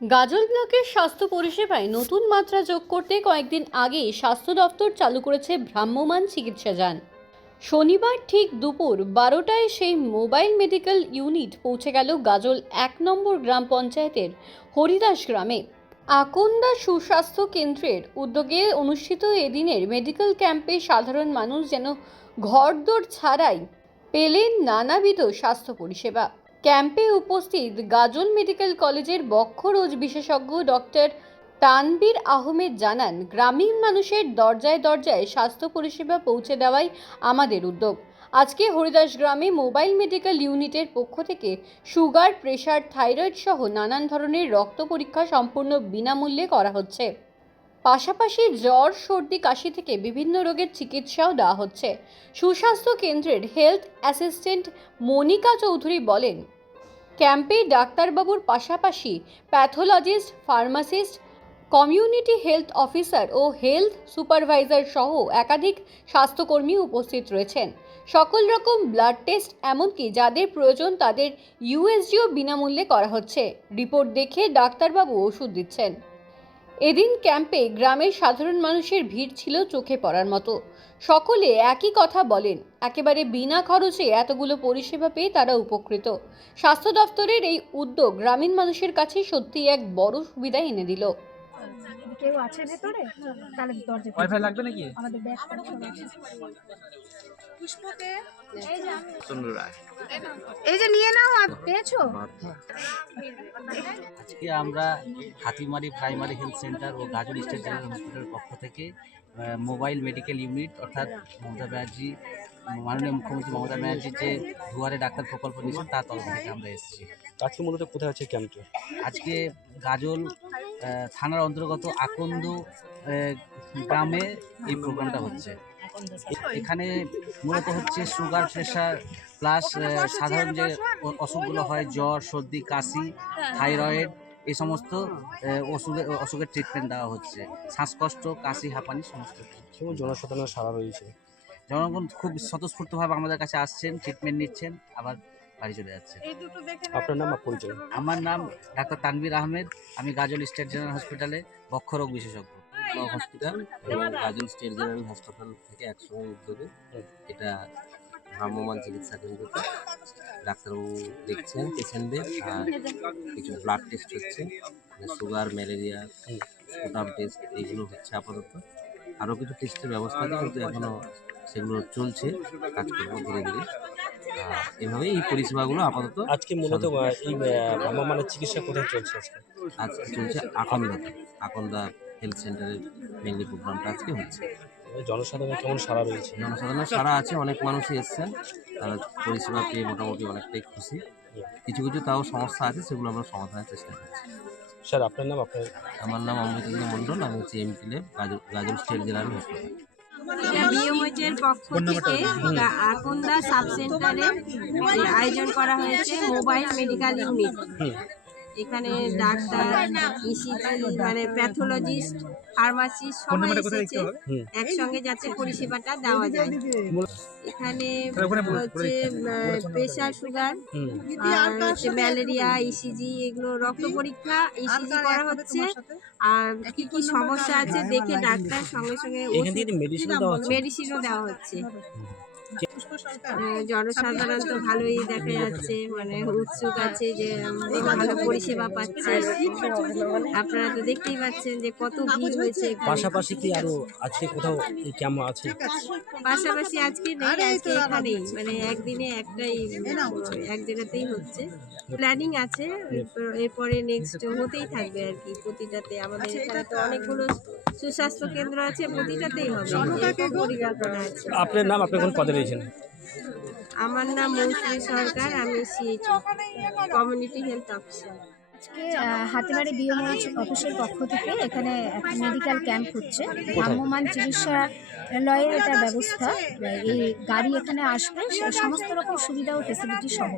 গাজল ব্লকের স্বাস্থ্য পরিষেবায় নতুন মাত্রা যোগ করতে কয়েকদিন আগে স্বাস্থ্য দপ্তর চালু করেছে ভ্রাম্যমাণ চিকিৎসা যান। শনিবার ঠিক দুপুর বারোটায় সেই মোবাইল মেডিকেল ইউনিট পৌঁছে গেল গাজল এক নম্বর গ্রাম পঞ্চায়েতের হরিদাস গ্রামে। আকন্দা সুস্বাস্থ্য কেন্দ্রের উদ্যোগে অনুষ্ঠিত এদিনের মেডিকেল ক্যাম্পে সাধারণ মানুষ যেন ঘরদোর ছাড়াই পেলেন নানাবিধ স্বাস্থ্য পরিষেবা। ক্যাম্পে উপস্থিত গাজল মেডিকেল কলেজের বক্ষরোজ বিশেষজ্ঞ ডক্টর তানবীর আহমেদ জানান, গ্রামীণ মানুষের দরজায় দরজায় স্বাস্থ্য পরিষেবা পৌঁছে দেওয়াই আমাদের উদ্যোগ। আজকে হরিদাস গ্রামে মোবাইল মেডিকেল ইউনিটের পক্ষ থেকে সুগার প্রেশার থাইরয়েড সহ নানান ধরনের রক্ত পরীক্ষা সম্পূর্ণ বিনামূল্যে করা হচ্ছে। পাশাপাশি জ্বর, সর্দি, কাশি থেকে বিভিন্ন রোগের চিকিৎসাও দেওয়া হচ্ছে। সুস্বাস্থ্য কেন্দ্রের হেলথ অ্যাসিস্ট্যান্ট মনিকা চৌধুরী বলেন ক্যাম্পে ডাক্তারবাবুর পাশাপাশি pathologist, pharmacist, community health officer ও হেলথ সুপারভাইজার সহ একাধিক স্বাস্থ্যকর্মী উপস্থিত রয়েছেন। সকল রকম ব্লাড টেস্ট এমনকি যাদের প্রয়োজন তাদের ইউএসজিও বিনামূল্যে করা হচ্ছে। রিপোর্ট দেখে ডাক্তারবাবু ওষুধ দিচ্ছেন। এদিন ক্যাম্পে গ্রামের সাধারণ মানুষের ভিড় ছিল চোখে পড়ার মতো। সকলে একই কথা বলেন। একেবারে বিনা খরচে এতগুলো পরিষেবা পেয়ে তারা উপকৃত। স্বাস্থ্য দপ্তরের এই উদ্যোগ গ্রামীণ মানুষের কাছে সত্যি এক বড় সুবিধা এনে দিল। কেউ আছে ভেতরে? তাহলে দরজা ওয়াইফাই লাগবে নাকি? আমাদের ব্যাগ সব আছে সুন্দর রায়। এই যে নিয়ে নাও পেয়েছ? আজকে আমরা হাতিমারি প্রাইমারি হেলথ সেন্টার ও গাজল স্টেট জেনারেল হসপিটালের পক্ষ থেকে মোবাইল মেডিকেল ইউনিট অর্থাৎ মমতা ব্যানার্জি মাননীয় মুখ্যমন্ত্রী মমতা ব্যানার্জির যে দুয়ারে ডাক্তার প্রকল্প নিয়েছেন তার তরফ থেকে আমরা এসেছি। আজকে মূলত কোথায় আছে ক্যাম্পটা? আজকে গাজল থানার অন্তর্গত আকন্দ গ্রামে এই প্রোগ্রামটা হচ্ছে। এখানে মূলত হচ্ছে সুগার প্রেশার প্লাস সাধারণ যে অসুখগুলো হয় জ্বর সর্দি কাশি থাইরয়েড এই সমস্ত ওষুধের অসুখের ট্রিটমেন্ট দেওয়া হচ্ছে। শ্বাসকষ্ট কাশি হাঁপানি সমস্ত। জনসাধারণের সারা রয়েছে। জনগণ খুব স্বতঃস্ফূর্তভাবে আমাদের কাছে আসছেন ট্রিটমেন্ট নিচ্ছেন আবার বাড়ি চলে যাচ্ছেন। আপনার নাম পরিচয়? আমার নাম ডাক্তার তানভীর আহমেদ আমি গাজল স্টেট জেনারেল হসপিটালে বক্ষরোগ বিশেষজ্ঞ। হসপিটাল এবং গাজল স্টেট জেনারেল হাসপাতাল থেকে একসঙ্গে উদ্যোগে এটা ভ্রাম্যমান চিকিৎসা কেন্দ্রতে ডাক্তারবাবু দেখছেন পেশেন্টদের আর কিছু ব্লাড টেস্ট হচ্ছে সুগার ম্যালেরিয়া স্পুটাম টেস্ট এইগুলো হচ্ছে আপাতত। আরও কিছু টেস্টের ব্যবস্থা কিন্তু এখনও সেগুলো চলছে কাজকর্ম ধীরে ধীরে। আর এভাবেই এই পরিষেবাগুলো আপাতত আজকে মূলত এই ভ্রাম্যমানের চিকিৎসা কোথায় চলছে আজকে? আজকে চলছে আকন্দাতে। আকন্দা হেলথ সেন্টারের মেনলি প্রোগ্রামটা আজকে হচ্ছে। জনসাধারণের কেমন সারা রয়েছে জনসাধারণের সারা আছে অনেক মানুষই এসছেন। তারা পরিষেবা পেয়ে মোটামুটি অনেকটাই খুশি। কিছু কিছু তাও সমস্যা আছে সেগুলো আমরা সমাধানের চেষ্টা করছি। স্যার আপনার নাম আপনার? আমার নাম অমৃতঞ্জন মণ্ডল আমি হচ্ছে এমপি লেব গাজল স্টেট জেলার হাসপাতাল এটা পক্ষ থেকে আকন্দা সাব সেন্টারে আয়োজন করা হয়েছে মোবাইল মেডিকেল ইউনিট এখানে ডাক্তার ইসিজি মানে প্যাথোলজিস্ট ফার্মাসিস্ট সবাই এসেছে। একসঙ্গে যাতে পরিষেবাটা দেওয়া যায়। এখানে হচ্ছে প্রেশার সুগার হচ্ছে ম্যালেরিয়া ইসিজি এগুলো রক্ত পরীক্ষা ইসিজি করা হচ্ছে। আর কি কি সমস্যা আছে দেখে ডাক্তার সঙ্গে সঙ্গে দেওয়া মেডিসিনও দেওয়া হচ্ছে। জনসাধারণ তো ভালোই দেখা যাচ্ছে মানে উৎসুক আছে যে ভালো পরিষেবা পাচ্ছে। আপনারা তো দেখতেই পাচ্ছেন যে কত ভিড় হয়েছে পাশাপাশি কি আরও আজকে কোথাও এই ক্যাম্প আছে? পাশাপাশি আজকে নেই আজকে এখানেই। মানে একদিনে একটাই এক জায়গাতেই হচ্ছে। প্ল্যানিং আছে এরপর- এরপরে নেক্সট হতেই থাকবে আর কি প্রতিটাতে। আমাদের এখানে তো অনেকগুলো সুস্বাস্থ্য কেন্দ্র আছে প্রতিটাতেই হবে। পরিকল্পনা আপনার নাম আপনি কোন পদে রয়েছেন? আমার নাম মৌসুমী সরকার আমি সিএইচ কমিউনিটি হেলথ অফিসার আজকে হাতিবাড়ি বিএমএইচ অফিসের পক্ষ থেকে এখানে একটা মেডিকেল ক্যাম্প হচ্ছে। ভ্রাম্যমান চিকিৎসালয়ের এটা ব্যবস্থা। এই গাড়ি এখানে আসবে সমস্ত রকম সুবিধা ও ফেসিলিটি সহ।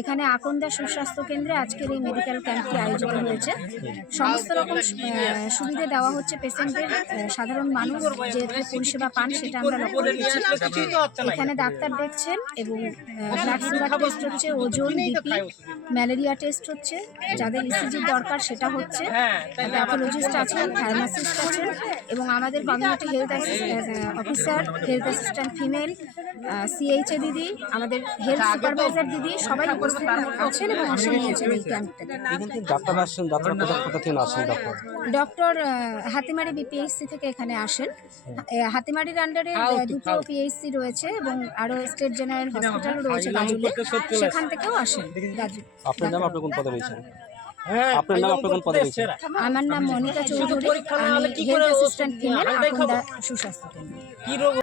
এখানে আকন্দা সুস্বাস্থ্য কেন্দ্রে আজকের এই মেডিকেল ক্যাম্পটি আয়োজিত হয়েছে। সমস্ত রকম সুবিধা দেওয়া হচ্ছে পেশেন্টের সাধারণ মানুষ যে পরিষেবা পান সেটা আমরা লক্ষ্য রেখেছি এখানে ডাক্তার দেখছেন এবং ব্লাড সুগার টেস্ট হচ্ছে ওজন বিপি ম্যালেরিয়া টেস্ট হচ্ছে যাদের ইসিজির দরকার সেটা হচ্ছে প্যাথোলজিস্ট আছেন ফার্মাসিস্ট আছেন এবং আমাদের community health officer health assistant female CHA দিদি আমাদের হেলথ সুপারভাইজার দিদি সবাই উপস্থিত আছেন এবং অংশ নিয়েছেন এই ক্যাম্পটাতে। থেকে ডাক্তার আসছেন? ডাক্তার কোথা কোথা থেকে আসছেন ডাক্তার ডক্টর হাতিমারি বিপিএইচসি থেকে এখানে আসেন। হাতিমারির আন্ডারে দুটো পিএইচসি রয়েছে এবং আরও স্টেট জেনারেল হসপিটালও রয়েছে গাজুলে সেখান থেকেও আসেন আপনার নাম আপনি কোন পদে রয়েছেন? আপনার নাম আপনি কোন পদে রয়েছেন আমার নাম মনিকা চৌধুরী আমি হেলথ অ্যাসিস্ট্যান্ট ফিমেল আকন্দা সুস্বাস্থ্য কেন্দ্র।